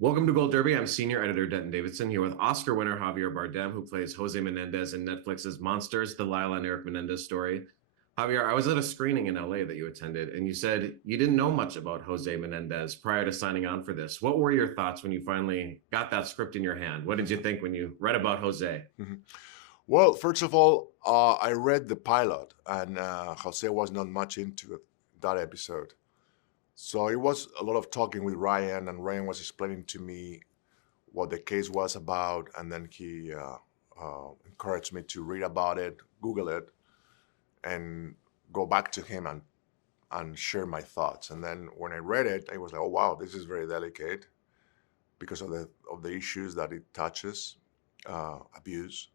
Welcome to Gold Derby. I'm senior editor Denton Davidson here with Oscar winner Javier Bardem, who plays Jose Menendez in Netflix's Monsters, the Lyle and Erik Menendez story. Javier, I was at a screening in LA that you attended, and you said you didn't know much about Jose Menendez prior to signing on for this. What were your thoughts when you finally got that script in your hand? What did you think when you read about Jose? Well, first of all, I read the pilot, and Jose was not much into it, that episode. So it was a lot of talking with Ryan, and Ryan was explaining to me what the case was about, and then he encouraged me to read about it, Google it, and go back to him and share my thoughts. And then when I read it, I was like, "Oh wow, this is very delicate because of the issues that it touches, abuse,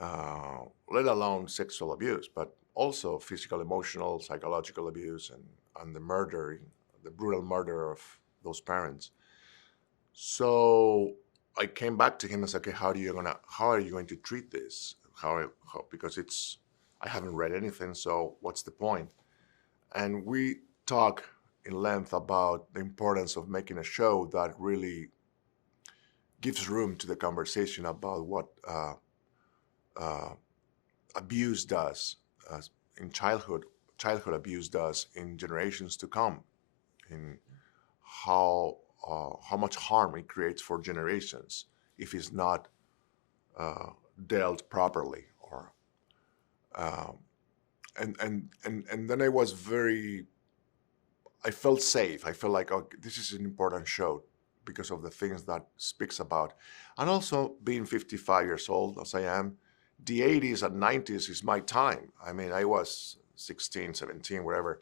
let alone sexual abuse, but also physical, emotional, psychological abuse, and the murder, the brutal murder of those parents." So I came back to him and said, "Okay, how are you going to treat this? Because I haven't read anything, so what's the point?" And we talk in length about the importance of making a show that really gives room to the conversation about what uh, abuse does in childhood abuse does in generations to come, in how much harm it creates for generations if it's not dealt properly. Or um, and then I felt safe. I felt like, oh, this is an important show because of the things that speaks about, and also being 55 years old as I am, the 80s and 90s is my time. I mean, I was 16, 17, whatever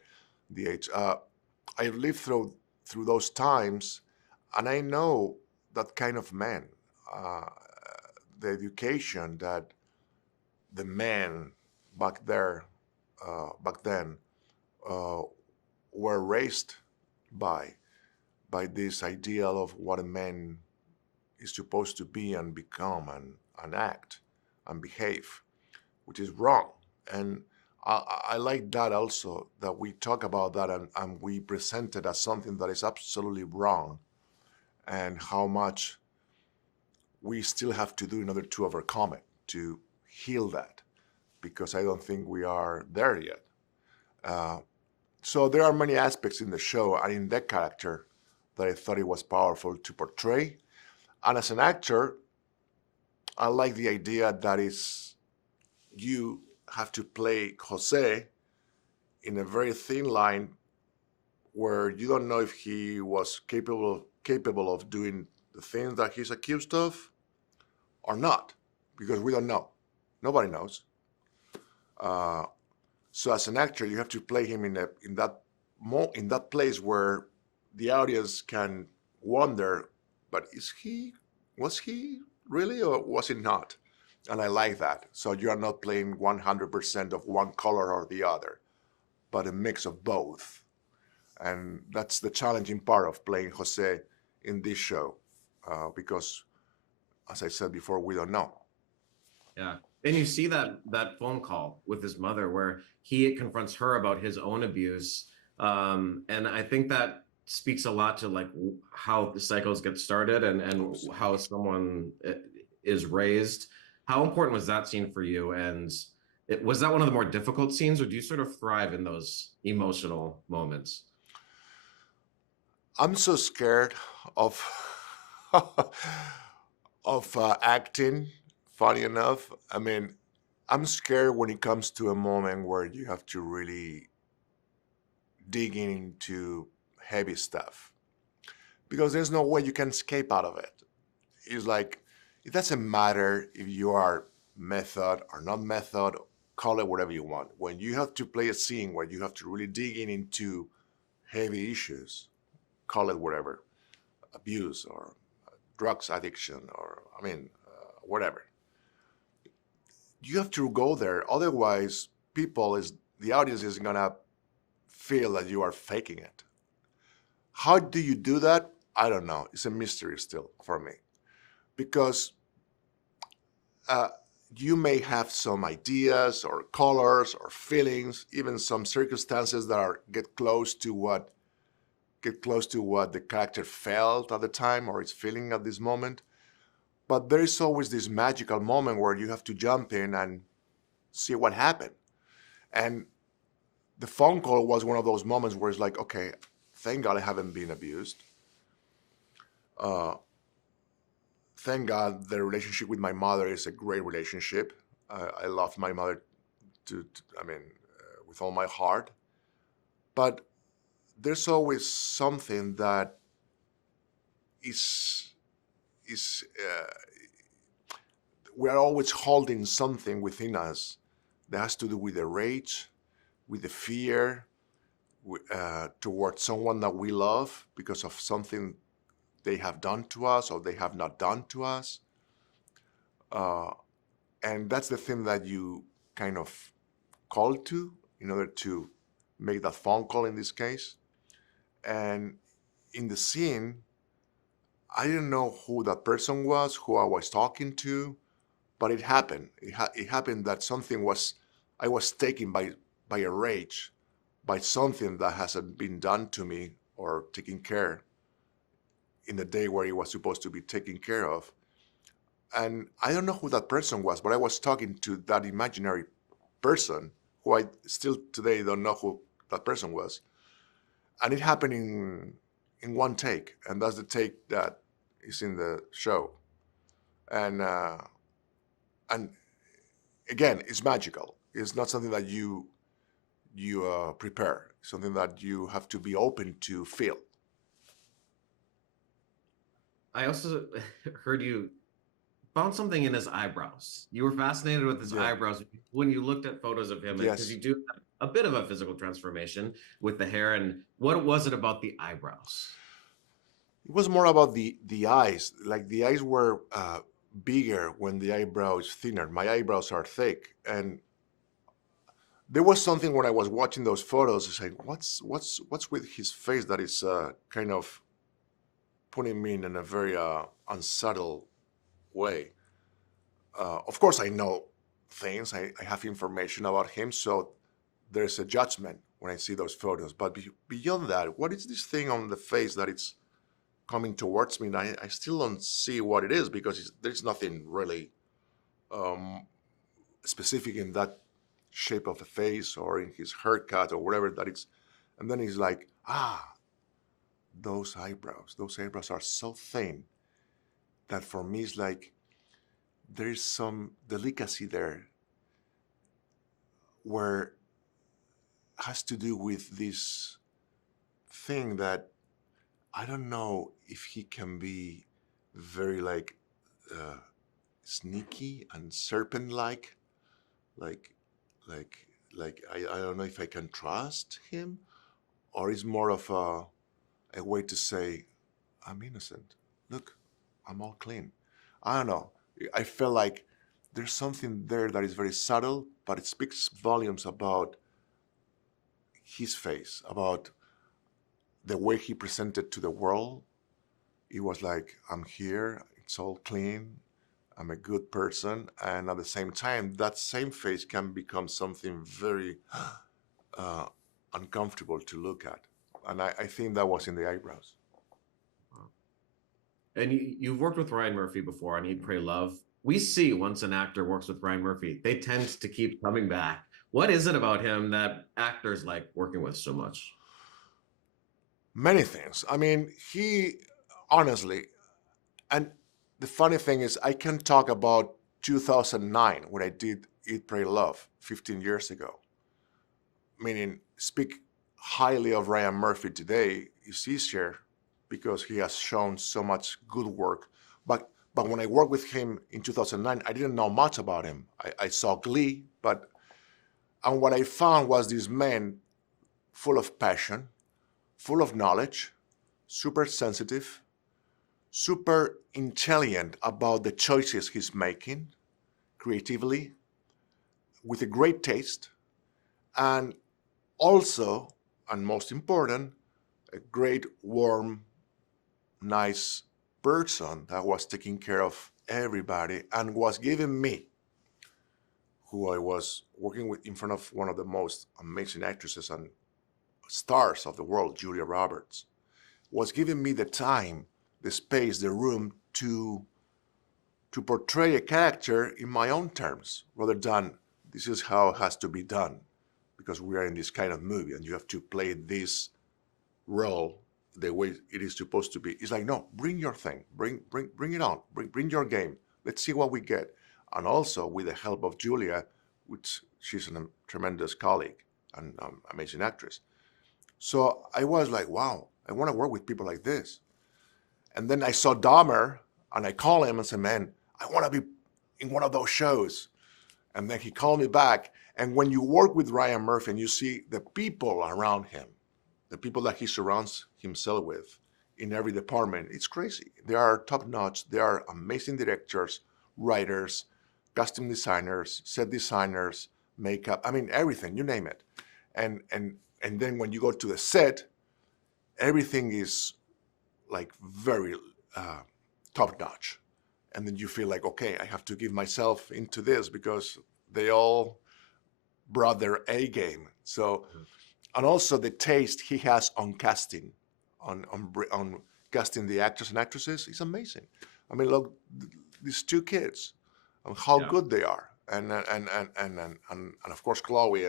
the age. I lived through those times, and I know that kind of man, uh, the education that the men back there, back then, uh, were raised by this ideal of what a man is supposed to be and become and act and behave, which is wrong. And I like that also, that we talk about that, and we present it as something that is absolutely wrong, and how much we still have to do in order to overcome it, to heal that, because I don't think we are there yet. Uh, so there are many aspects in the show and in that character that I thought it was powerful to portray. And as an actor, I like the idea that is you have to play Jose in a very thin line where you don't know if he was capable of doing the things that he's accused of or not, because we don't know. Nobody knows. Uh, so as an actor, you have to play him in that place where the audience can wonder, but was he really, or was he not? And I like that. So you are not playing 100% of one color or the other, but a mix of both. And that's the challenging part of playing Jose in this show, because, as I said before, we don't know. Yeah. And you see that phone call with his mother where he confronts her about his own abuse. And I think that speaks a lot to like how the cycles get started and how someone is raised. How important was that scene for you? And was that one of the more difficult scenes, or do you sort of thrive in those emotional moments? I'm so scared of acting. Funny enough, I mean, I'm scared when it comes to a moment where you have to really dig into heavy stuff, because there's no way you can escape out of it. It's like, it doesn't matter if you are method or not method, call it whatever you want. When you have to play a scene where you have to really dig into heavy issues, call it whatever, abuse or drugs addiction, or I mean, whatever. You have to go there. Otherwise, the audience is gonna feel that you are faking it. How do you do that? I don't know. It's a mystery still for me, because uh, you may have some ideas or colors or feelings, even some circumstances that get close to what get close to what the character felt at the time or is feeling at this moment. But there is always this magical moment where you have to jump in and see what happened. And the phone call was one of those moments where it's like, okay, thank God I haven't been abused. Uh, thank God the relationship with my mother is a great relationship. I love my mother with all my heart. But there's always something that is we are always holding something within us that has to do with the rage, with the fear towards someone that we love because of something they have done to us or they have not done to us. And that's the thing that you kind of call to in order to make that phone call in this case. And in the scene, I didn't know who that person was, who I was talking to, but it happened. It happened that I was taken by a rage, by something that hasn't been done to me or taken care in the day where it was supposed to be taken care of. And I don't know who that person was, but I was talking to that imaginary person who I still today don't know who that person was. And it happened in one take, and that's the take that is in the show. And again, it's magical. It's not something that you prepare. It's something that you have to be open to feel. I also heard you found something in his eyebrows. You were fascinated with his eyebrows when you looked at photos of him, because you do have a bit of a physical transformation with the hair. And what was it about the eyebrows? It was more about the eyes. Like the eyes were bigger when the eyebrow is thinner. My eyebrows are thick, and there was something when I was watching those photos. It's like, what's with his face that is kind of putting me in a very unsubtle way. Of course, I know things. I have information about him, so there's a judgment when I see those photos. But beyond that, what is this thing on the face that it's coming towards me? And I still don't see what it is, because there's nothing really specific in that shape of the face or in his haircut or whatever that it's. And then he's like, those eyebrows are so thin that for me it's like there's some delicacy there where has to do with this thing that I don't know if he can be very like sneaky and serpent-like, like I don't know if I can trust him, or it's more of a way to say I'm innocent. Look, I'm all clean. I don't know. I feel like there's something there that is very subtle, but it speaks volumes about his face, about the way he presented to the world. It was like, I'm here, it's all clean, I'm a good person. And at the same time, that same face can become something very uncomfortable to look at. And I think that was in the eyebrows. And you've worked with Ryan Murphy before on Eat, Pray, Love. We see once an actor works with Ryan Murphy, they tend to keep coming back. What is it about him that actors like working with so much? Many things. I mean, he honestly, and the funny thing is, I can talk about 2009 when I did Eat, Pray, Love 15 years ago. Meaning, speak highly of Ryan Murphy today is easier because he has shown so much good work. But when I worked with him in 2009, I didn't know much about him. I saw Glee, and what I found was this man full of passion, full of knowledge, super sensitive, super intelligent about the choices he's making creatively, with a great taste, and also, and most important, a great, warm, nice person that was taking care of everybody and was giving me, who I was working with in front of one of the most amazing actresses and stars of the world, Julia Roberts. was giving me the time, the space, the room to portray a character in my own terms, rather than this is how it has to be done, because we are in this kind of movie and you have to play this role the way it is supposed to be. It's like, no, bring your thing, bring it on, bring your game. Let's see what we get. And also with the help of Julia, which she's a tremendous colleague and amazing actress. So I was like, wow, I want to work with people like this. And then I saw Dahmer, and I called him and said, man, I want to be in one of those shows. And then he called me back. And when you work with Ryan Murphy and you see the people around him, the people that he surrounds himself with in every department, it's crazy. They are top notch. They are amazing directors, writers, costume designers, set designers, makeup. I mean, everything, you name it. And then when you go to the set, everything is like very top notch. And then you feel like, okay, I have to give myself into this because they all brought their A game. So, and also the taste he has on casting, on casting the actors and actresses is amazing. I mean, look, these two kids, and how good they are, and of course Chloe,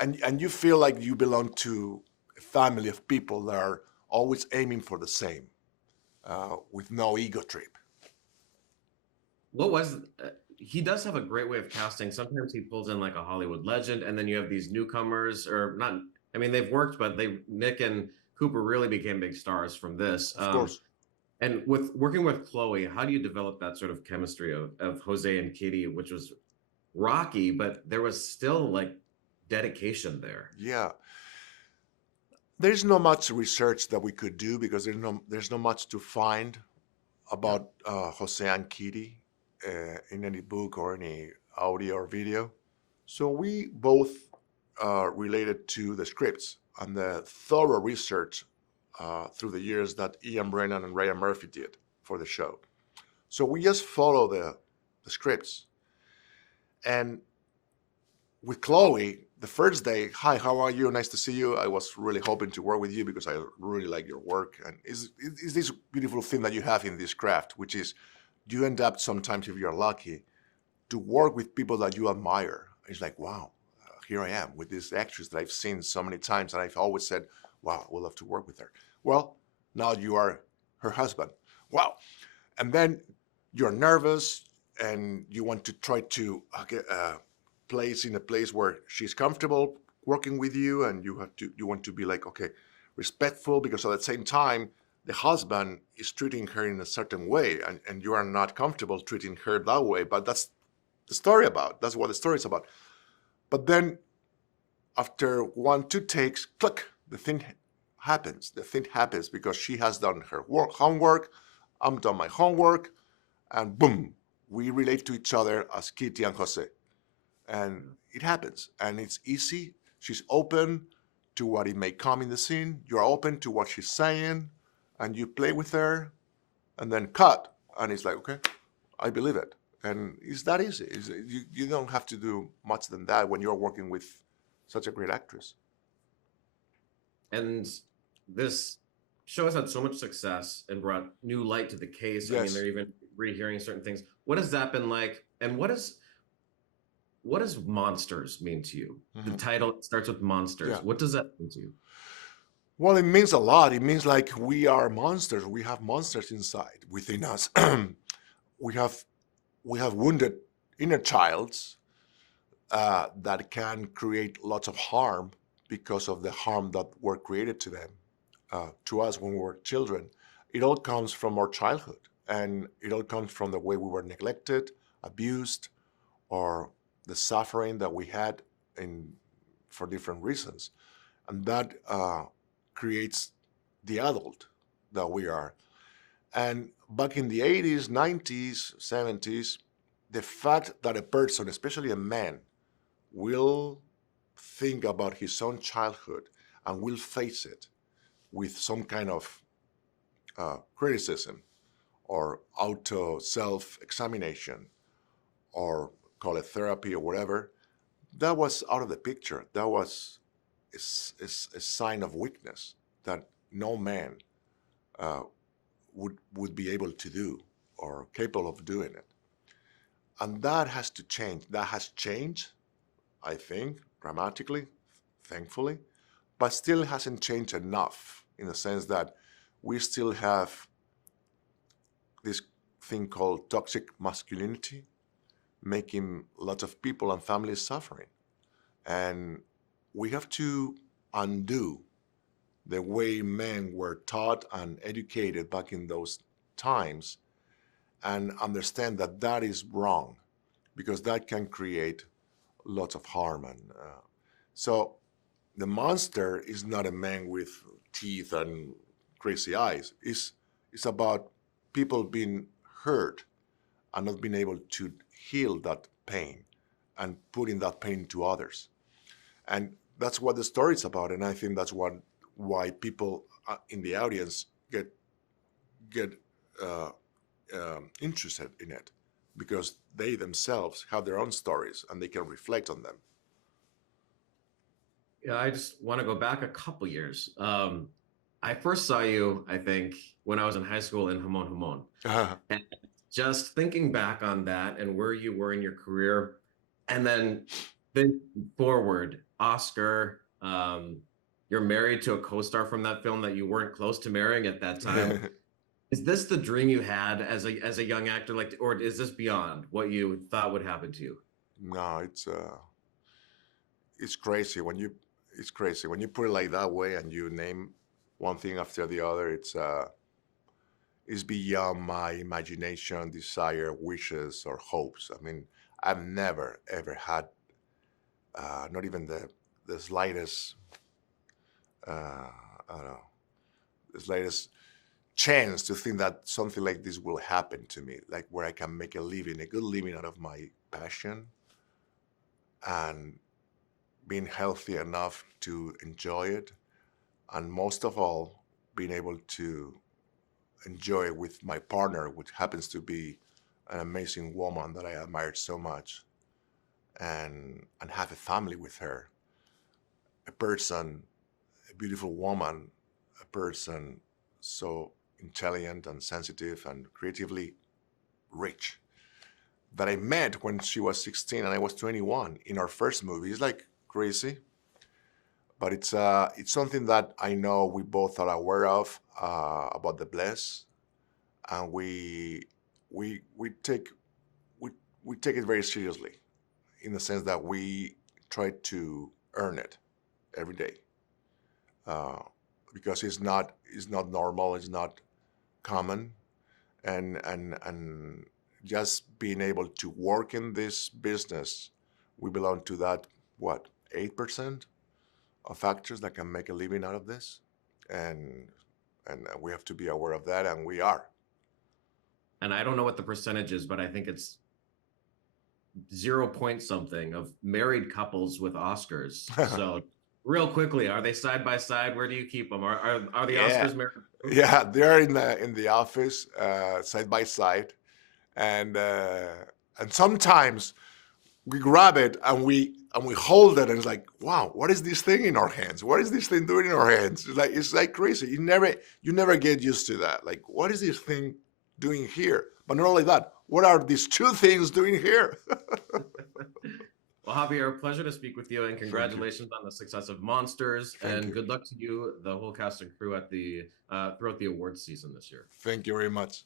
and you feel like you belong to a family of people that are always aiming for the same, with no ego trip. What was he does have a great way of casting. Sometimes he pulls in like a Hollywood legend, and then you have these newcomers, or not. I mean, they've worked, but Nick and Cooper really became big stars from this. Of course. And with working with Chloe, how do you develop that sort of chemistry of Jose and Kitty, which was rocky, but there was still like dedication there? Yeah. There's not much research that we could do because there's not much to find about Jose and Kitty in any book or any audio or video. So we both related to the scripts and the thorough research through the years that Ian Brennan and Ryan Murphy did for the show. So we just follow the scripts. And with Chloe, the first day, hi, how are you? Nice to see you. I was really hoping to work with you because I really like your work. And is this beautiful thing that you have in this craft, which is you end up sometimes, if you're lucky, to work with people that you admire. It's like, wow, here I am with this actress that I've seen so many times. And I've always said, wow, I would love to work with her. Well, now you are her husband. Wow. And then you're nervous and you want to try to get place in a place where she's comfortable working with you, and you want to be like, okay, respectful, because at the same time the husband is treating her in a certain way, and you are not comfortable treating her that way. But that's the story about. That's what the story is about. But then after 1-2 takes, click, the thing happens. The thing happens because she has done her homework, I'm done my homework, and boom, we relate to each other as Kitty and Jose. And it happens, and it's easy. She's open to what it may come in the scene. You're open to what she's saying, and you play with her, and then cut, and it's like, okay, I believe it. And it's that easy. You don't have to do much than that when you're working with such a great actress. And this show has had so much success and brought new light to the case. Yes. I mean, they're even rehearing certain things. What has that been like? And what does Monsters mean to you? Mm-hmm. The title starts with monsters. Yeah. What does that mean to you? Well, it means a lot. It means like we are monsters. We have monsters inside, within us. we have wounded inner childs that can create lots of harm because of the harm that were created to them, to us when we were children. It all comes from our childhood, and it all comes from the way we were neglected, abused, or the suffering that we had for different reasons. And that creates the adult that we are. And back in the 80s, 90s, 70s, the fact that a person, especially a man, will think about his own childhood and will face it with some kind of criticism or self-examination, or call it therapy or whatever, that was out of the picture. That was is a sign of weakness that no man would be able to do or capable of doing it. And that has to change. That has changed, I think, dramatically, thankfully, but still hasn't changed enough in the sense that we still have this thing called toxic masculinity, making lots of people and families suffering. And we have to undo the way men were taught and educated back in those times and understand that that is wrong, because that can create lots of harm. And so the monster is not a man with teeth and crazy eyes. It's about people being hurt and not being able to heal that pain and putting that pain to others. And that's what the story is about. And I think that's why people in the audience get interested in it, because they themselves have their own stories and they can reflect on them. Yeah, I just want to go back a couple years. I first saw you, I think, when I was in high school in Hamon Hamon. And just thinking back on that and where you were in your career, and then forward, Oscar, you're married to a co-star from that film that you weren't close to marrying at that time. Is this the dream you had as a young actor, like, or is this beyond what you thought would happen to you? No, it's crazy when you put it like that way and you name one thing after the other. It's beyond my imagination, desire, wishes, or hopes. I mean, I've never ever had not even the slightest I don't know, the slightest chance to think that something like this will happen to me, like where I can make a living, a good living out of my passion, and being healthy enough to enjoy it, and most of all, being able to enjoy it with my partner, which happens to be an amazing woman that I admired so much, and have a family with her, a person, a beautiful woman, a person so intelligent and sensitive and creatively rich, that I met when she was 16 and I was 21 in our first movie. It's like crazy, but it's something that I know we both are aware of, about the bless, and we take it very seriously, in the sense that we try to earn it every day, because it's not normal, it's not common, and just being able to work in this business, we belong to that 8% of actors that can make a living out of this, and we have to be aware of that, and we are. And I don't know what the percentage is, but I think it's 0 point something of married couples with Oscars. So real quickly, are they side by side? Where do you keep them? Are the Oscars married? Yeah, they're in the office, side by side, and sometimes we grab it and we hold it, and it's like, wow, what is this thing in our hands? What is this thing doing in our hands? It's like crazy. You never get used to that. Like, what is this thing doing here? But not only that, what are these two things doing here? Well, Javier, pleasure to speak with you, and congratulations on the success of Monsters. Thank you. Good luck to you, the whole cast and crew at throughout the awards season this year. Thank you very much.